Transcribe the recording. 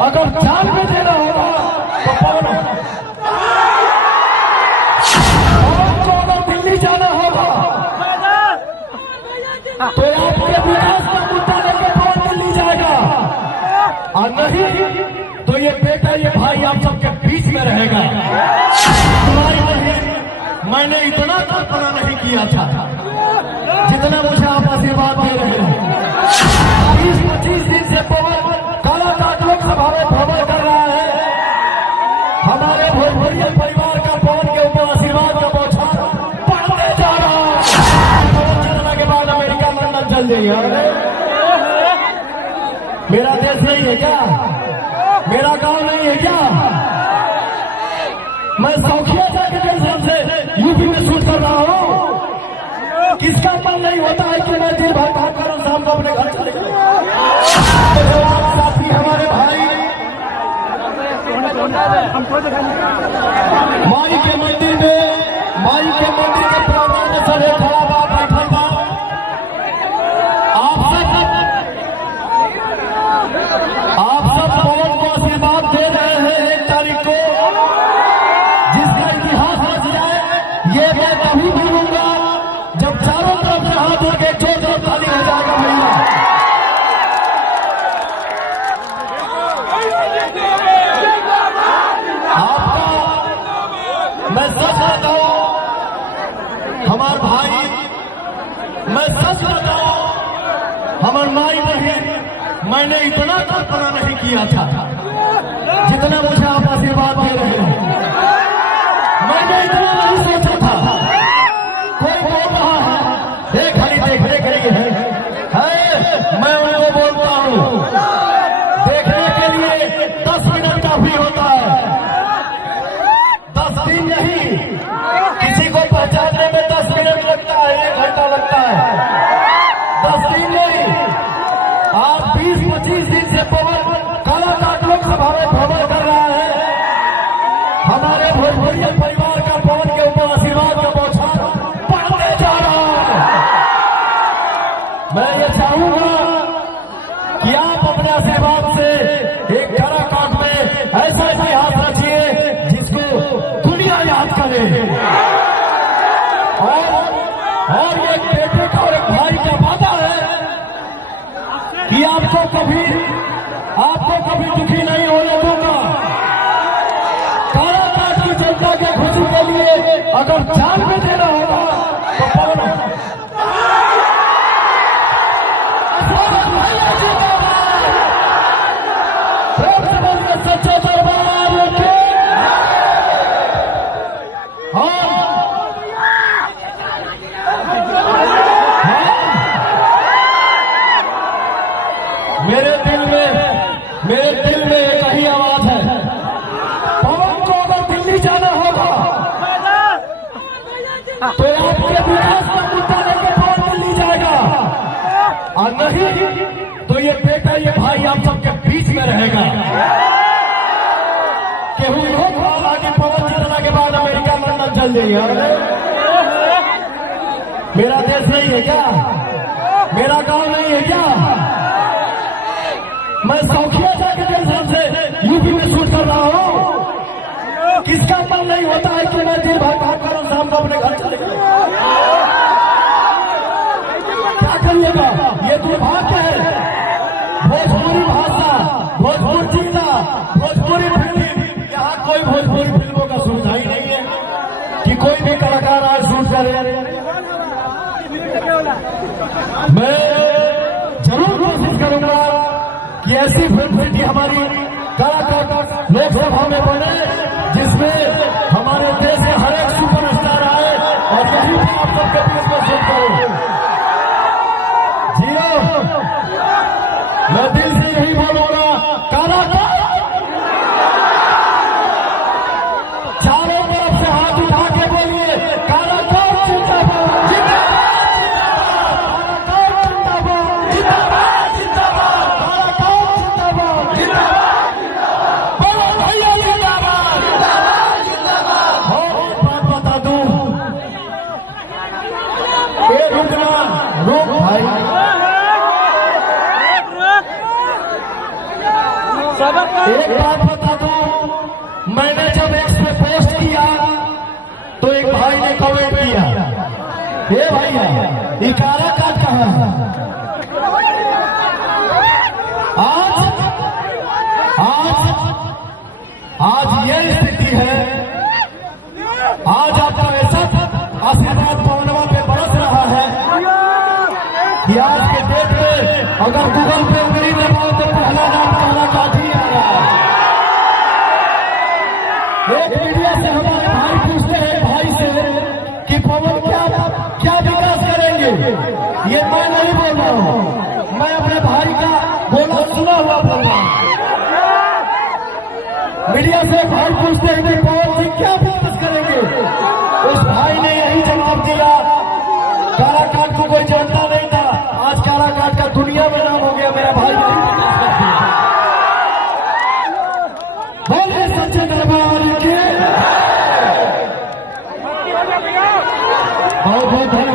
अगर जान में देना होगा तो पवन को अगर दिल्ली जाना होगा तो आपके विकास का मुद्दा लेकर पवन दिल्ली जाएगा, और नहीं तो ये बेटा ये भाई आप सबके बीच में रहेगा। मैंने इतना कल्पना नहीं किया था जितना मुझे आप आशीर्वाद दे रहे हैं। 20-25 दिन से पवन कालाघाट लोकसभा में भ्रमण कर रहा है। हमारे भोजपुरिया परिवार का पवन के ऊपर आशीर्वाद का बौछार पड़ने जा रहा है। पवन चलने के बाद अमेरिका लंदन चल जाइए। मेरा देश नहीं है क्या? मेरा गांव नहीं है क्या? मैं सौखिया जाके जंक्शन से यूपी में शूट कर रहा हूँ। किसका मन नहीं होता है कि मैं दिन भर काम करूं, शाम को अपने घर चले जाऊं। साथी हमारे भाई माई के मंदिर के प्रांगण में चले खड़ा बा, बैठा बा। आप सब पवन को आशीर्वाद दे रहे हैं 1 तारीख को, जिसका इतिहास रच जाए ये मैं नहीं भूलूंगा। जब चारों तरफ से हाथ लगे जोर जोर ताली हो जाएगा भैया। आपका मैं सच बताऊं हमारे भाई, मैं सच बताऊं हमारे माई बहन, मैंने इतना कल्पना नहीं किया था जितना मुझे आप आशीर्वाद दे रहे हैं। मैंने इतना नहीं सोचा था। कोई बोल रहा है खाली देखने के लिए है, मैं उनको बोलता हूँ देखने के लिए 10 मिनट काफी होता है। 10 दिन नहीं, किसी को पहचानने में 10 मिनट लगता है, 1 घंटा लगता है। 10 दिन नहीं, आप 20-25 दिन से पवन कालाघाट लोकसभा में भ्रमण कर रहा है। हमारे भोजपुरिया परिवार का पवन के ऊपर आशीर्वाद का बौछार पड़ने जा रहा है। मैं ये चाहूंगा कि आप अपने आशीर्वाद से एक कालाघाट में ऐसा इतिहास रचिए जिसको दुनिया याद करे। और एक बेटे का और एक भाई का वादा है कि आपको कभी दुखी नहीं होने दूंगा। कालाघाट की जनता के खुशी के लिए अगर जान में देना होगा तो पवन सच्चा दरबार के मेरे दिल में एक ही आवाज है, पवन को अगर दिल्ली जाना होगा तो आपके विकास का मुद्दा लेकर पवन दिल्ली जाएगा, और नहीं तो ये बेटा ये भाई आप सबके बीच में रहेगा। केहू आगे पवन चलने के बाद अमेरिका लंदन चल जाइए। मेरा देश नहीं है क्या? मेरा गांव नहीं है क्या? मैं सौखिया जाके जंक्शन से यूपी में शूट कर रहा हूँ। किसका मन नहीं होता है कि मैं दिन भर काम करूं, शाम को अपने घर चले जाऊं। क्या करिएगा, ये दुर्भाग्य है। भोजपुरी भाषा, भोजपुरी जिला, भोजपुरी फिल्म, यहाँ कोई भोजपुरी फिल्मों का सुविधा ही नहीं है कि कोई भी कलाकार आज शूट करे। मैं जरूर कोशिश करूंगा कि ऐसी फिल्म सिटी हमारी कालाघाट लोकसभा में बने जिसमें हमारे देश के हर एक सुपरस्टार आए, और यही भी आप सबके बीच में शूट करूं। जियो, मैं दिल से यही बोलूंगा, कालाघाट चारों तरफ से हाथ उठा के बोलिए, कालाघाट जिंदाबाद, रुक भाई, एक बात बता दो, मैंने जब एक पे पोस्ट किया तो एक भाई ने कमेंट किया, हे भैया ये काला काट कहाँ है? आज ये स्थिति है। आज आपका ऐसा आशीर्वाद पवनवा पे बरस रहा है कि आज के डेट में अगर गूगल पे उंगली दबाओ तो पहला नाम काला काट ही आ रहा है। एक मीडिया से हमारे भाई पूछते हैं भाई से कि पवन क्या विकास करेंगे। ये मैं नहीं बोल रहा हूँ, मैं अपने भाई का बोला सुना हुआ बोल रहा हूँ। मीडिया से भाई पूछते हैं कि पवन सिंह क्या विकास करेंगे। उस भाई ने यही जवाब दिया, कालाकाट को कोई जानता नहीं था, आज कालाकाट का दुनिया में नाम हो गया। मेरा भाई यही विकास करते हैं। बोलिए सच्चे दरबार के। बहुत बहुत धन्यवाद।